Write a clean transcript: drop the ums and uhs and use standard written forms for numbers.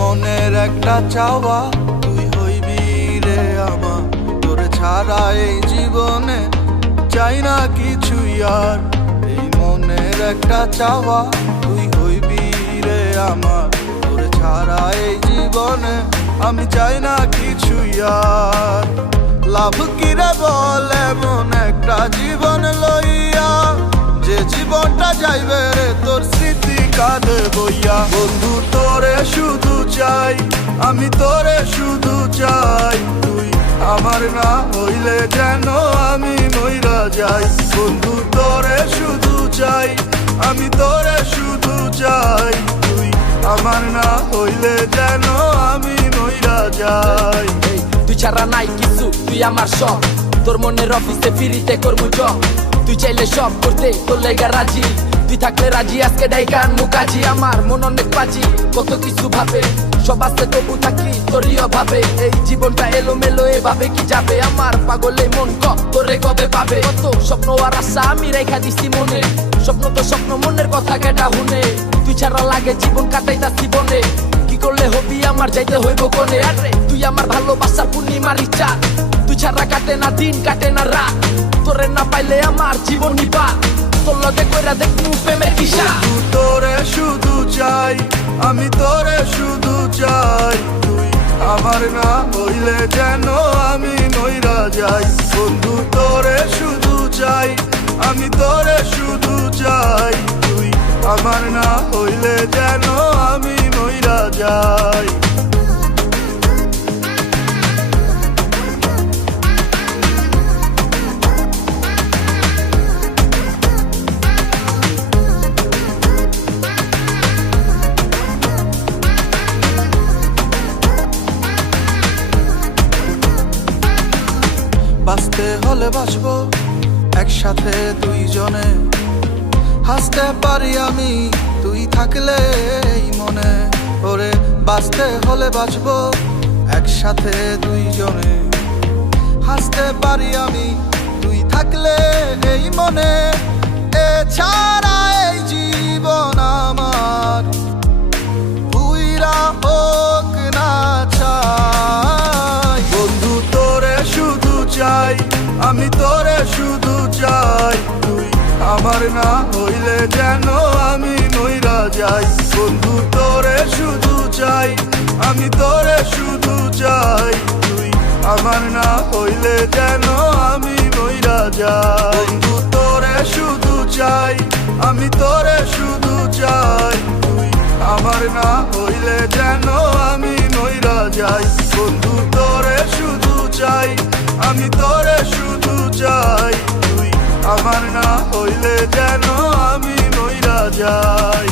মনের একটা চাওয়া তুই হইবি রে আমার, তোরে ছাড়া এই জীবনে চাই না কিছুই আর। এই মনের একটা চাওয়া তুই হইবি রে আমার, তোরে ছাড়া এই জীবনে আমি চাই না কিছুই আর। লাভ কিরে বল এমন একটা জীবন লইয়া, যে জীবনটা যাইবে রে তোর স্মৃতি কাঁধে বইয়া। বন্ধু তোরে শুধু চাই, আমি তোরে শুধু চাই, তুই আমার না হইলে যেন আমি মইরা যাই। বন্ধু তোরে শুধু চাই, আমি তোরে শুধু চাই, তুই আমার না হইলে যেন আমি মইরা যাই। তুই ছাড়া নাই কিছু, তুই আমার সব, তোর মনের অফিসে ফিরিতে করবো জব। তুই চাইলে সব করতে তোর লেগা রাজি, তুই থাকলে রাজি আজকে ডাইকান মুকাজি। আমার মন অনেক বাজি, কত কিছু ভাবে, সব আসতে তবু থাকি তোরই অভাবে। এই জীবনটা এলো মেলো এভাবে কি যাবে, আমার পাগলে মন তোরে কবে পাবে। কত স্বপ্ন আর আশা আমি রেখা দিছি মনে, স্বপ্ন তো স্বপ্ন মনের কথা কেটা হুনে। তুই ছাড়া লাগে জীবন কাটাইতাছি বনে, কি করলে হবি আমার যাইতে হইব কোনে। আরে তুই আমার ভালোবাসার পূর্ণিমার ইচ্ছা, তুই ছাড়া কাটে না দিন কাটে না রাত, তোরে না পাইলে আমার জীবন নিবা। তোর লগে কইরা দেখমু প্রেমের কিসা। তোরে শুধু চাই, আমি তোরে শুধু চাই, তুই আমার না হইলে যেন আমি মইরা যাই। বন্ধু তোরে শুধু চাই, আমি তোরে শুধু চাই, তুই আমার না হইলে যেন আমি মইরা যাই। বাঁচতে হলে বাঁচবো একসাথে দুইজনে, হাসতে পারি আমি তুই থাকলে এই মনে। ওরে বাঁচতে হলে বাঁচবো একসাথে দুইজনে, হাসতে পারি আমি তুই থাকলে এই মনে। এছাড়া এই জীবন আমার পুইরা হোক না চাই। বন্ধু তোরে শুধু চাই, আমি তোরে শুধু চাই, তুই আমার না হইলে যেন আমি মইরা যাই। বন্ধু তোরে শুধু চাই, আমি তোরে শুধু চাই, তুই আমার না হইলে যেন আমি মইরা যাই। বন্ধু তোরে শুধু চাই, আমি তোরে শুধু চাই, তুই আমার না হইলে যেন আমি মইরা যাই। বন্ধু তোরে শুধু চাই, আমি তোরে শুধু চাই, তুই আমার না হইলে যেন আমি মইরা যাই।